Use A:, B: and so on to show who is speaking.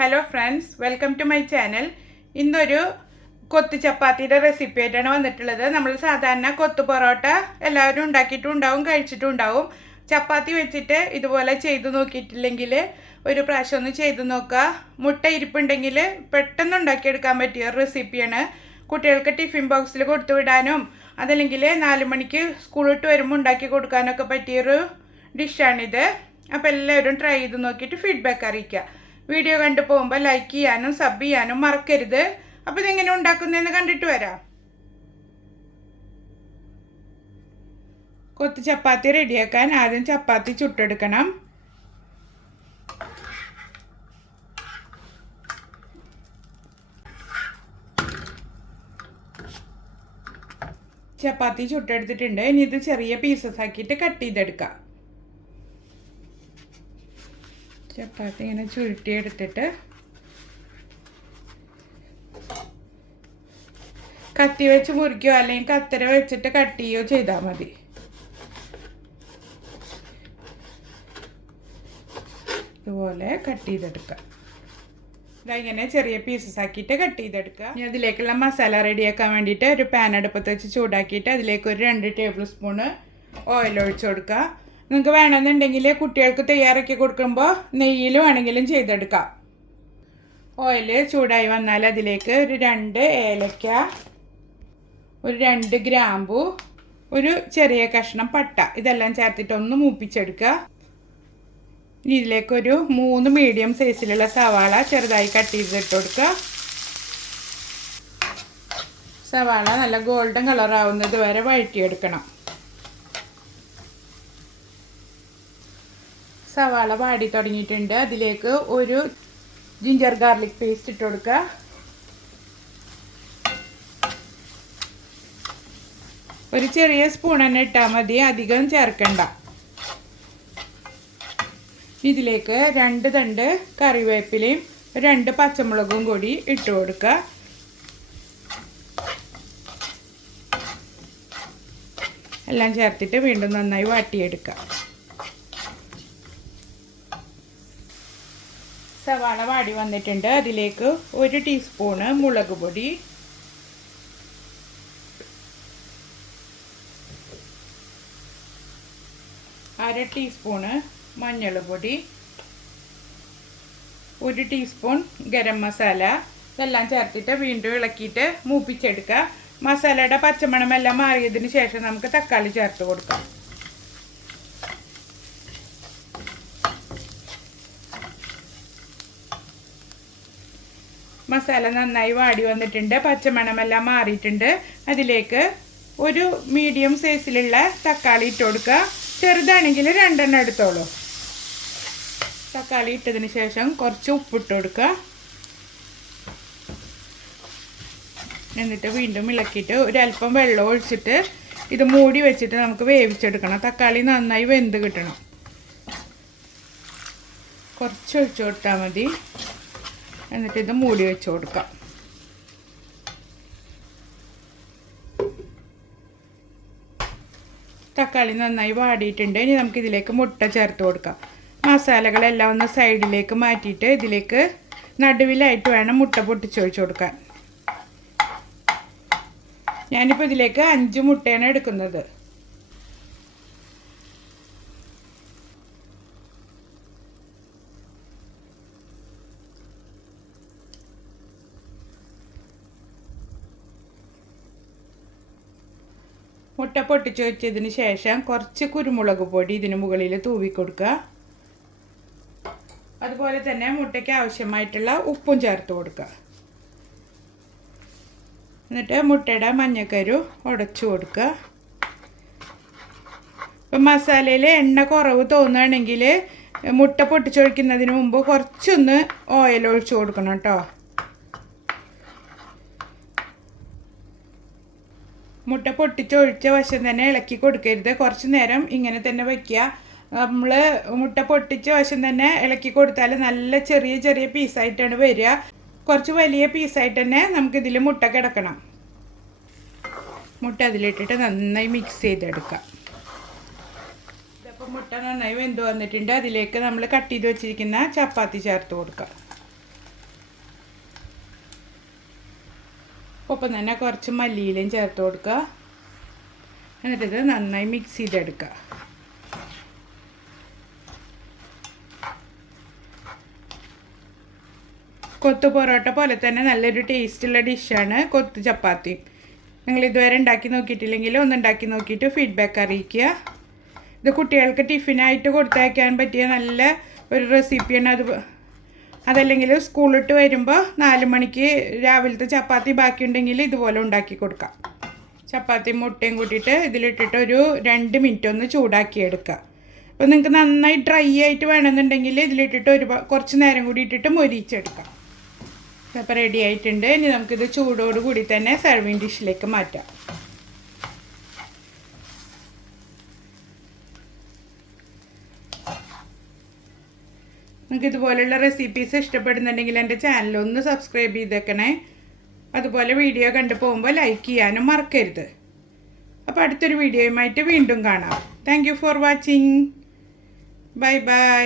A: Hello friends welcome to my channel ഇന്നൊരു കൊത്തു ചപ്പാത്തിയുടെ റെസിപ്പി ആയിട്ടാണ് വന്നിട്ടുള്ളത്. നമ്മൾ സാധാരണ കൊത്തു പൊറോട്ട എല്ലാവരും ഉണ്ടാക്കിയിട്ടും ഉണ്ടാവും കഴിച്ചിട്ടും ഉണ്ടാവും. ചപ്പാത്തി വെച്ചിട്ട് ഇതുപോലെ ചെയ്തു നോക്കിയിട്ടില്ലെങ്കിൽ ഒരു പ്രാവശ്യം ഒന്ന് ചെയ്തു നോക്കുക. മുട്ട ഇരിപ്പുണ്ടെങ്കിൽ പെട്ടെന്ന് ഉണ്ടാക്കിയെടുക്കാൻ പറ്റിയ റെസിപ്പിയാണ് കുട്ടികൾക്ക് ടിഫിൻ ബോക്സിൽ കൊടുത്തു വിടാനും അതല്ലെങ്കിൽ നാല് മണിക്ക് സ്കൂൾ വരുമ്പോൾ ഉണ്ടാക്കി കൊടുക്കാനൊക്കെ പറ്റിയൊരു ഡിഷാണിത് അപ്പോൾ എല്ലാവരും ട്രൈ ചെയ്ത് നോക്കിയിട്ട് ഫീഡ്ബാക്ക് അറിയിക്കുക. വീഡിയോ കണ്ടു പോകുമ്പോൾ ലൈക്ക് ചെയ്യാനും സബ് ചെയ്യാനും മറക്കരുത്. അപ്പോൾ ഇതെങ്ങനെ ഉണ്ടാക്കുന്നതെന്ന് കണ്ടിട്ട് വരാം. കൊത്ത് ചപ്പാത്തി റെഡിയാക്കാൻ ആദ്യം ചപ്പാത്തി ചുട്ടെടുക്കണം. ചപ്പാത്തി ചുട്ടെടുത്തിട്ടുണ്ട്. ഇനി ഇത് ചെറിയ പീസസ് ആക്കിയിട്ട് കട്ട് ചെയ്തെടുക്കാം. ചപ്പാത്തി ഇങ്ങനെ ചുരുട്ടിയെടുത്തിട്ട് കത്തി വെച്ച് മുറിക്കോ അല്ലെങ്കിൽ കത്തര വെച്ചിട്ട് കട്ട് ചെയ്യുകയോ ചെയ്താൽ മതി. ഇതുപോലെ കട്ട് ചെയ്തെടുക്കാം ഇങ്ങനെ ചെറിയ പീസസ് ആക്കിയിട്ട് കട്ട് ചെയ്തെടുക്കുക. ഇനി അതിലേക്കുള്ള മസാല റെഡിയാക്കാൻ വേണ്ടിയിട്ട് ഒരു പാൻ അടുപ്പത്ത് വെച്ച് ചൂടാക്കിയിട്ട് അതിലേക്ക് ഒരു രണ്ട് ടേബിൾ സ്പൂണ് ഓയിൽ ഒഴിച്ചു കൊടുക്കുക. നിങ്ങൾക്ക് വേണമെന്നുണ്ടെങ്കിൽ കുട്ടികൾക്ക് തയ്യാറാക്കി കൊടുക്കുമ്പോൾ നെയ്യിൽ വേണമെങ്കിലും ചെയ്തെടുക്കാം. ഓയിൽ ചൂടായി വന്നാൽ അതിലേക്ക് ഒരു രണ്ട് ഏലക്ക ഒരു രണ്ട് ഗ്രാമ്പു ഒരു ചെറിയ കഷ്ണം പട്ട ഇതെല്ലാം ചേർത്തിട്ട് ഒന്ന് മൂപ്പിച്ചെടുക്കുക. ഇതിലേക്കൊരു മൂന്ന് മീഡിയം സൈസിലുള്ള സവാള ചെറുതായി കട്ട് ചെയ്തിട്ട് കൊടുക്കുക. സവാള നല്ല ഗോൾഡൻ കളറാവുന്നത് വരെ വഴറ്റിയെടുക്കണം. സവാള വാടി തുടങ്ങിയിട്ടുണ്ട്. അതിലേക്ക് ഒരു ജിഞ്ചർ ഗാർലിക് പേസ്റ്റ് ഇട്ട് കൊടുക്കുക. ഒരു ചെറിയ സ്പൂൺ തന്നെ ഇട്ടാൽ മതി. അധികം ചേർക്കണ്ട. ഇതിലേക്ക് രണ്ട് തണ്ട് കറിവേപ്പിലയും രണ്ട് പച്ചമുളകും കൂടി ഇട്ട് കൊടുക്കുക. എല്ലാം ചേർത്തിട്ട് വീണ്ടും നന്നായി വാട്ടിയെടുക്കുക. സവാള വാടി വന്നിട്ടുണ്ട്. അതിലേക്ക് ഒരു ടീസ്പൂണ് മുളക് പൊടി. അര ടീസ്പൂണ് മഞ്ഞൾ പൊടി. ഒരു ടീസ്പൂൺ ഗരം മസാല. ഇതെല്ലാം ചേർത്തിട്ട് വീണ്ടും ഇളക്കിയിട്ട് മൂപ്പിച്ചെടുക്കുക. മസാലയുടെ പച്ചമണമെല്ലാം മാറിയതിന് ശേഷം നമുക്ക് തക്കാളി ചേർത്ത് കൊടുക്കാം. മസാല നന്നായി വാടി വന്നിട്ടുണ്ട് പച്ചമണമെല്ലാം മാറിയിട്ടുണ്ട്. അതിലേക്ക് ഒരു മീഡിയം സൈസിലുള്ള തക്കാളി ഇട്ട് കൊടുക്കുക. ചെറുതാണെങ്കിൽ രണ്ടെണ്ണം എടുത്തോളൂ. തക്കാളി ഇട്ടതിന് ശേഷം കുറച്ച് ഉപ്പിട്ട് കൊടുക്കുക. എന്നിട്ട് വീണ്ടും ഇളക്കിയിട്ട് ഒരല്പം വെള്ളം ഒഴിച്ചിട്ട് ഇത് മൂടി വെച്ചിട്ട് നമുക്ക് വേവിച്ചെടുക്കണം. തക്കാളി നന്നായി വെന്ത് കിട്ടണം. കുറച്ച് ഒഴിച്ചു കൊടുത്താൽ മതി. എന്നിട്ട് ഇത് മൂടി വെച്ച് കൊടുക്കാം. തക്കാളി നന്നായി വാടിയിട്ടുണ്ട്. ഇനി നമുക്ക് ഇതിലേക്ക് മുട്ട ചേർത്ത് കൊടുക്കാം. മസാലകളെല്ലാം ഒന്ന് സൈഡിലേക്ക് മാറ്റിയിട്ട് ഇതിലേക്ക് നടുവിലായിട്ട് വേണം മുട്ട പൊട്ടിച്ചൊഴിച്ച് കൊടുക്കാൻ. ഞാനിപ്പോൾ ഇതിലേക്ക് അഞ്ച് മുട്ടയാണ് എടുക്കുന്നത്. മുട്ട പൊട്ടിച്ചു വെച്ചതിന് ശേഷം കുറച്ച് കുരുമുളക് പൊടി ഇതിന് മുകളിൽ തൂവി കൊടുക്കുക. അതുപോലെ തന്നെ മുട്ടയ്ക്ക് ആവശ്യമായിട്ടുള്ള ഉപ്പും ചേർത്ത് കൊടുക്കുക. എന്നിട്ട് മുട്ടയുടെ മഞ്ഞക്കരു ഉടച്ചു കൊടുക്കുക. ഇപ്പം മസാലയിൽ എണ്ണ കുറവ് തോന്നുകയാണെങ്കിൽ മുട്ട പൊട്ടിച്ചൊഴിക്കുന്നതിന് മുമ്പ് കുറച്ചൊന്ന് ഓയിൽ ഒഴിച്ചു കൊടുക്കണം കേട്ടോ. മുട്ട പൊട്ടിച്ചൊഴിച്ച വശം തന്നെ ഇളക്കി കൊടുക്കരുത്. കുറച്ച് നേരം ഇങ്ങനെ തന്നെ വയ്ക്കുക നമ്മൾ മുട്ട പൊട്ടിച്ച വശം തന്നെ ഇളക്കി കൊടുത്താൽ നല്ല ചെറിയ ചെറിയ പീസായിട്ടാണ് വരിക. കുറച്ച് വലിയ പീസായിട്ട് തന്നെ നമുക്കിതിൽ മുട്ട കിടക്കണം. മുട്ട അതിലിട്ടിട്ട് നന്നായി മിക്സ് ചെയ്തെടുക്കാം ഇതിപ്പോൾ മുട്ട നന്നായി വെന്ത് വന്നിട്ടുണ്ട്. അതിലേക്ക് നമ്മൾ കട്ട് ചെയ്ത് വെച്ചിരിക്കുന്ന ചപ്പാത്തി ചേർത്ത് കൊടുക്കാം ഒപ്പം തന്നെ കുറച്ച് മല്ലിയിലയും ചേർത്ത് കൊടുക്കുക. എന്നിട്ടിത് നന്നായി മിക്സ് ചെയ്തെടുക്കുക. കൊത്തു പൊറോട്ട പോലെ തന്നെ നല്ലൊരു ടേസ്റ്റുള്ള ഡിഷാണ് കൊത്തു ചപ്പാത്തി. നിങ്ങൾ ഇതുവരെ ഉണ്ടാക്കി നോക്കിയിട്ടില്ലെങ്കിൽ ഒന്ന് ഉണ്ടാക്കി നോക്കിയിട്ട് ഫീഡ്ബാക്ക് അറിയിക്കുക. ഇത് കുട്ടികൾക്ക് ടിഫിനായിട്ട് കൊടുത്തയക്കാൻ പറ്റിയ നല്ല ഒരു റെസിപ്പിയാണ് അത് അതല്ലെങ്കിൽ സ്കൂളിട്ട് വരുമ്പോൾ നാല് മണിക്ക് രാവിലത്തെ ചപ്പാത്തി ബാക്കിയുണ്ടെങ്കിൽ ഇതുപോലെ ഉണ്ടാക്കി കൊടുക്കാം. ചപ്പാത്തി മുട്ടയും കൂട്ടിയിട്ട് ഇതിലിട്ടിട്ട് ഒരു രണ്ട് മിനിറ്റ് ഒന്ന് ചൂടാക്കി എടുക്കുക അപ്പോൾ നിങ്ങൾക്ക് നന്നായി ഡ്രൈ ആയിട്ട് വേണമെന്നുണ്ടെങ്കിൽ ഇതിലിട്ടിട്ട് ഒരു കുറച്ച് നേരം കൂടി ഇട്ടിട്ട് മൊരിച്ചെടുക്കാം അപ്പോൾ റെഡി ആയിട്ടുണ്ട്. ഇനി നമുക്കിത് ചൂടോട് കൂടി തന്നെ സെർവിങ് ഡിഷിലേക്ക് മാറ്റാം. നിങ്ങൾക്ക് ഇതുപോലെയുള്ള റെസിപ്പീസ് ഇഷ്ടപ്പെടുന്നുണ്ടെങ്കിൽ എന്റെ ചാനൽ ഒന്ന് സബ്സ്ക്രൈബ് ചെയ്തേക്കണേ. അതുപോലെ വീഡിയോ കണ്ടു പോകുമ്പോൾ ലൈക്ക് ചെയ്യാനും മറക്കരുത്. അപ്പോൾ അടുത്തൊരു വീഡിയോയുമായിട്ട് വീണ്ടും കാണാം. Thank for watching bye bye